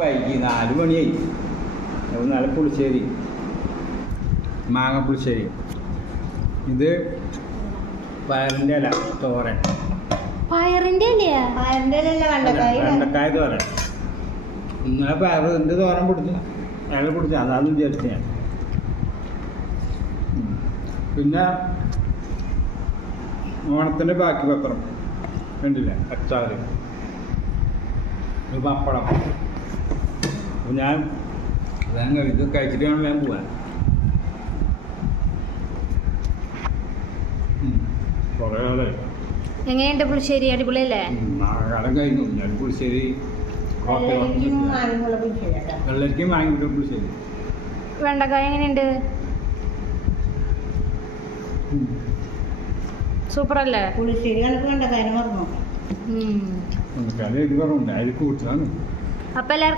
വൈകി 4 മണിയായി. നല്ല പുളിശ്ശേരി, മാങ്ങ പുളിശ്ശേരി. ഇത് പയറിൻ്റെ ഇല തോരൻ. വെണ്ടക്കായ തോരൻ. ഇന്നലെ പയറിൻ്റെ തോരൻ പിടിച്ചു, ഇല പിടിച്ചു, അതാണ് വിചാരിച്ചു ഞാൻ. പിന്നെ ഓണത്തിൻ്റെ ബാക്കി പത്രം കണ്ടില്ലേ, അച്ചാറ്, ഒരു പപ്പടം. അപ്പോൾ ഞാൻ ഇത് കഴിച്ചിട്ട് വേണം ഞാൻ പോവാൻ. കുറേ കാലമായി. എങ്ങനെയുണ്ട് പുളിശ്ശേരി? അടിപൊളിയല്ലേ? കാലം കഴിഞ്ഞു. ഞാൻ പുളിശ്ശേരി വെള്ളരിക്കും വാങ്ങിയിട്ട് പുളിശ്ശേരി. വെണ്ടക്കായ എങ്ങനെയുണ്ട്? സൂപ്പറല്ലേ? പുളിശ്ശേരി കണക്ക് വെണ്ടക്കായ പറഞ്ഞു. വെണ്ടക്കായ ഇത് കുറവുണ്ട്, അതിൽ കൂടുതലാണ്. അപ്പം എല്ലാവർക്കും